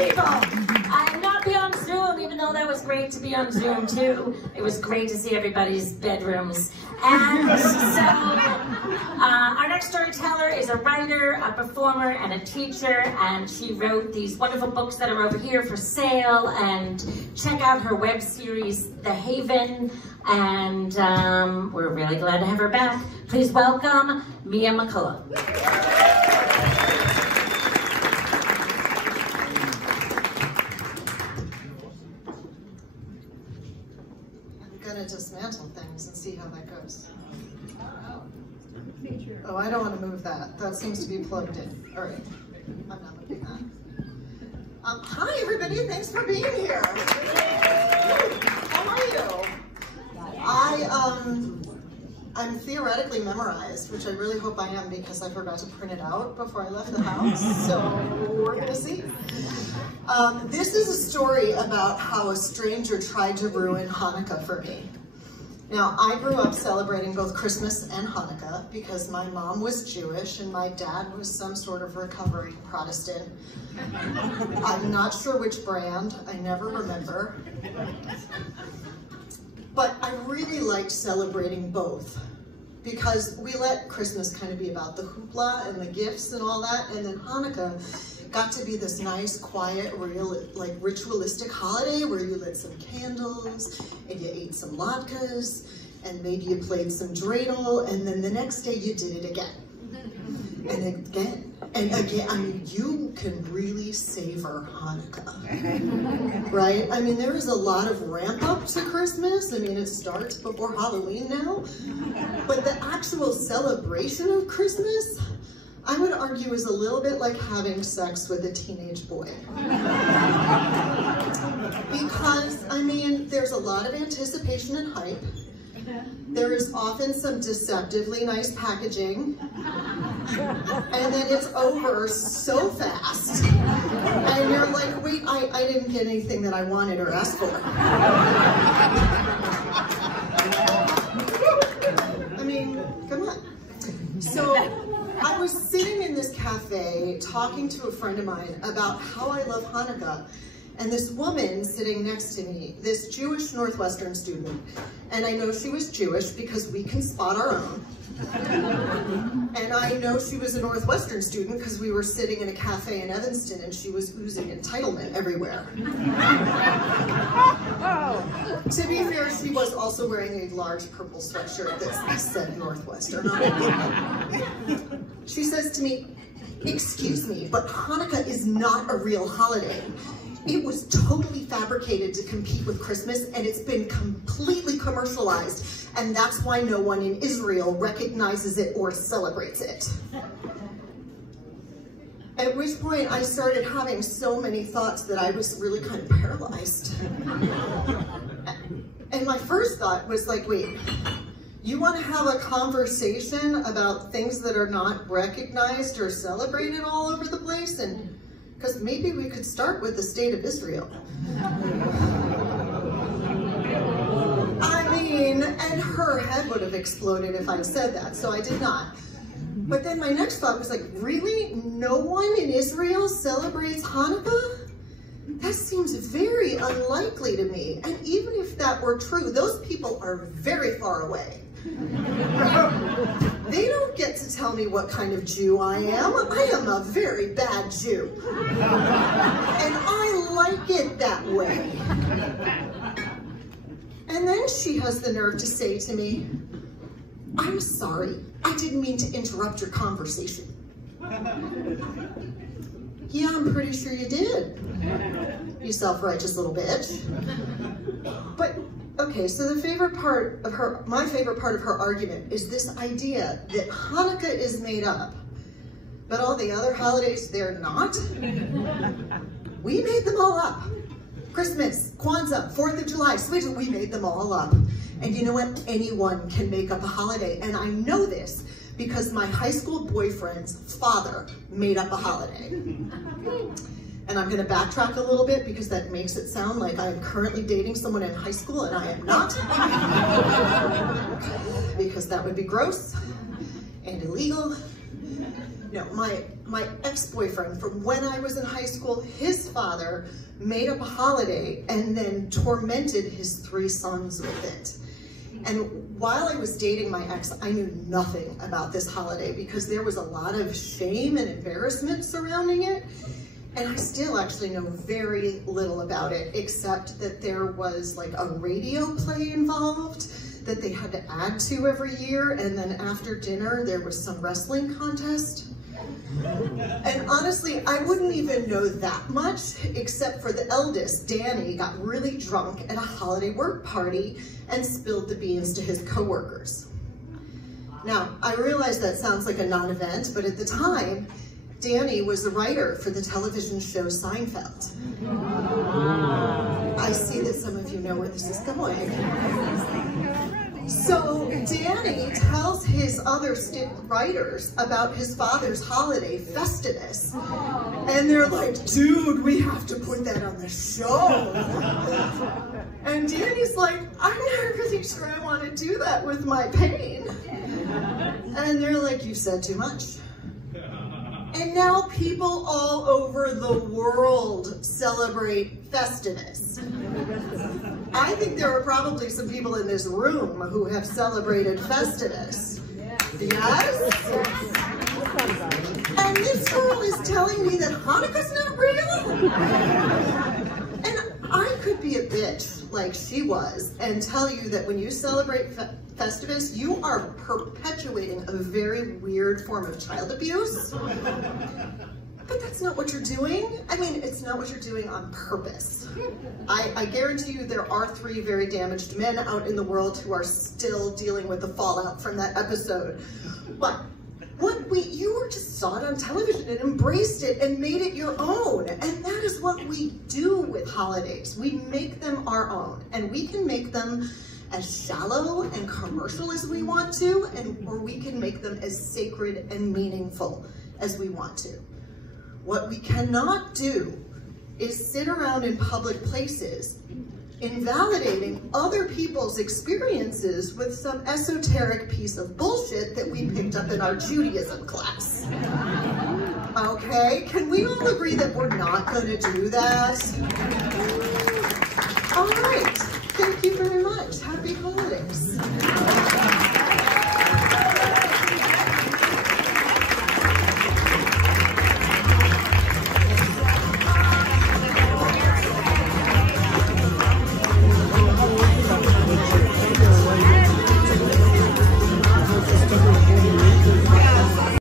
people. I'm not be on Zoom, even though that was great to be on Zoom too. It was great to see everybody's bedrooms. And so, our next storyteller is a writer, a performer, and a teacher, and she wrote these wonderful books that are over here for sale, and check out her web series, The Haven, and we're really glad to have her back. Please welcome Mia McCullough. Dismantle things and see how that goes. Oh, I don't want to move that. That seems to be plugged in. All right, I'm not moving that. Hi, everybody. Thanks for being here. How are you? I'm theoretically memorized, which I really hope I am because I forgot to print it out before I left the house. So we're gonna see. This is a story about how a stranger tried to ruin Hanukkah for me. Now, I grew up celebrating both Christmas and Hanukkah because my mom was Jewish and my dad was some sort of recovering Protestant. I'm not sure which brand, I never remember. But I really liked celebrating both because we let Christmas kind of be about the hoopla and the gifts and all that, and then Hanukkah got to be this nice, quiet, real, like ritualistic holiday where you lit some candles and you ate some latkes and maybe you played some dreidel, and then the next day you did it again and again and again. I mean, you can really savor Hanukkah, right? I mean, there is a lot of ramp up to Christmas. I mean, it starts before Halloween now, but the actual celebration of Christmas, I would argue, is a little bit like having sex with a teenage boy. Because, I mean, there's a lot of anticipation and hype. There is often some deceptively nice packaging. And then it's over so fast. And you're like, wait, I didn't get anything that I wanted or asked for. I mean, come on. So, I was sitting in this cafe talking to a friend of mine about how I love Hanukkah, and this woman sitting next to me, this Jewish Northwestern student, and I know she was Jewish because we can spot our own, and I know she was a Northwestern student because we were sitting in a cafe in Evanston and she was oozing entitlement everywhere. To be fair, she was also wearing a large purple sweatshirt that said Northwestern on it. She says to me, "Excuse me, but Hanukkah is not a real holiday. It was totally fabricated to compete with Christmas, and it's been completely commercialized, and that's why no one in Israel recognizes it or celebrates it." At which point I started having so many thoughts that I was really kind of paralyzed. And my first thought was like, wait, you want to have a conversation about things that are not recognized or celebrated all over the place? And because maybe we could start with the state of Israel. I mean, and her head would have exploded if I'd said that, so I did not. But then my next thought was like, really? No one in Israel celebrates Hanukkah? That seems very unlikely to me. And even if that were true, those people are very far away. They don't get to tell me what kind of Jew I am. I am a very bad Jew. And I like it that way. And then she has the nerve to say to me, "I'm sorry, I didn't mean to interrupt your conversation." Yeah, I'm pretty sure you did, you self-righteous little bitch. But, okay, so my favorite part of her argument is this idea that Hanukkah is made up, but all the other holidays, they're not. We made them all up. Christmas, Kwanzaa, 4th of July, we made them all up. And you know what? Anyone can make up a holiday, and I know this because my high school boyfriend's father made up a holiday. And I'm gonna backtrack a little bit because that makes it sound like I am currently dating someone in high school, and I am not. Because that would be gross and illegal. No, my my ex-boyfriend from when I was in high school, his father made up a holiday and then tormented his 3 sons with it. And while I was dating my ex, I knew nothing about this holiday because there was a lot of shame and embarrassment surrounding it. And I still actually know very little about it, except that there was like a radio play involved that they had to add to every year. And then after dinner, there was some wrestling contest. And honestly, I wouldn't even know that much, except for the eldest, Danny, got really drunk at a holiday work party and spilled the beans to his coworkers. Now, I realize that sounds like a non-event, but at the time, Danny was a writer for the television show Seinfeld. I see that some of you know where this is going. So Danny tells his other writers about his father's holiday, Festivus. And they're like, dude, we have to put that on the show. And Danny's like, I'm not really sure I want to do that with my pain. And they're like, you said too much. And now people all over the world celebrate Festivus. I think there are probably some people in this room who have celebrated Festivus. Yes? And this girl is telling me that Hanukkah's not real? And I could be a bitch like she was and tell you that when you celebrate Festivus, you are perpetuating a very weird form of child abuse. But that's not what you're doing. I mean, it's not what you're doing on purpose. I guarantee you there are 3 very damaged men out in the world who are still dealing with the fallout from that episode. But you just saw it on television and embraced it and made it your own. And that is what we do with holidays. We make them our own, and we can make them as shallow and commercial as we want to, or we can make them as sacred and meaningful as we want to. What we cannot do is sit around in public places invalidating other people's experiences with some esoteric piece of bullshit that we picked up in our Judaism class. Okay, can we all agree that we're not going to do that? All right, thank you very much. Happy holidays.